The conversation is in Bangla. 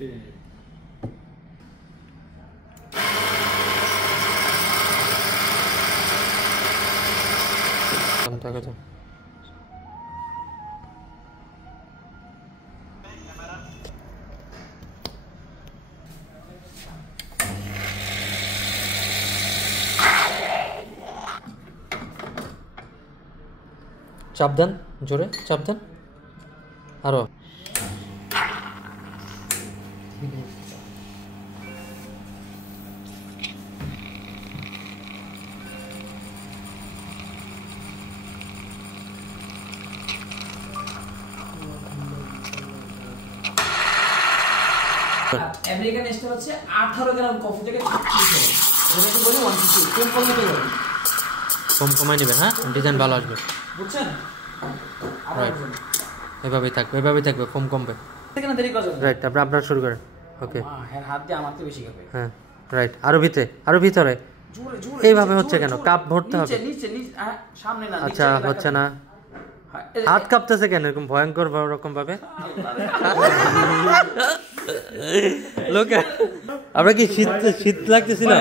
চাপ দেন, জোরে চাপ দেন আরো। আমেরিকান স্টার হচ্ছে 18 গ্রাম কফি থেকে 36 এটাকে বলি 150 কম কমে তো বলি কম কমাই নেবেন। হ্যাঁ, ডিজাইন ভালো আসবে, বুঝছেন? রাইট, এভাবেই থাকবে কম কমবে। সেখানে দেরি করবেন, রাইট। আপনারা শুরু করেন। ওকে, হ্যাঁ, হাত দিয়ে আমারতে বেশি খাবে। হ্যাঁ, রাইট। আরো ভিতরে জোরে জোরে এইভাবে হচ্ছে কেন? কাপ ভরতে হবে। নিচে সামনে না, আচ্ছা, হচ্ছে না। হাত কাঁপতেছে কেন এরকম ভয়ঙ্কর রকম ভাবে? লোকে আমরা কি শীত লাগতেছিল?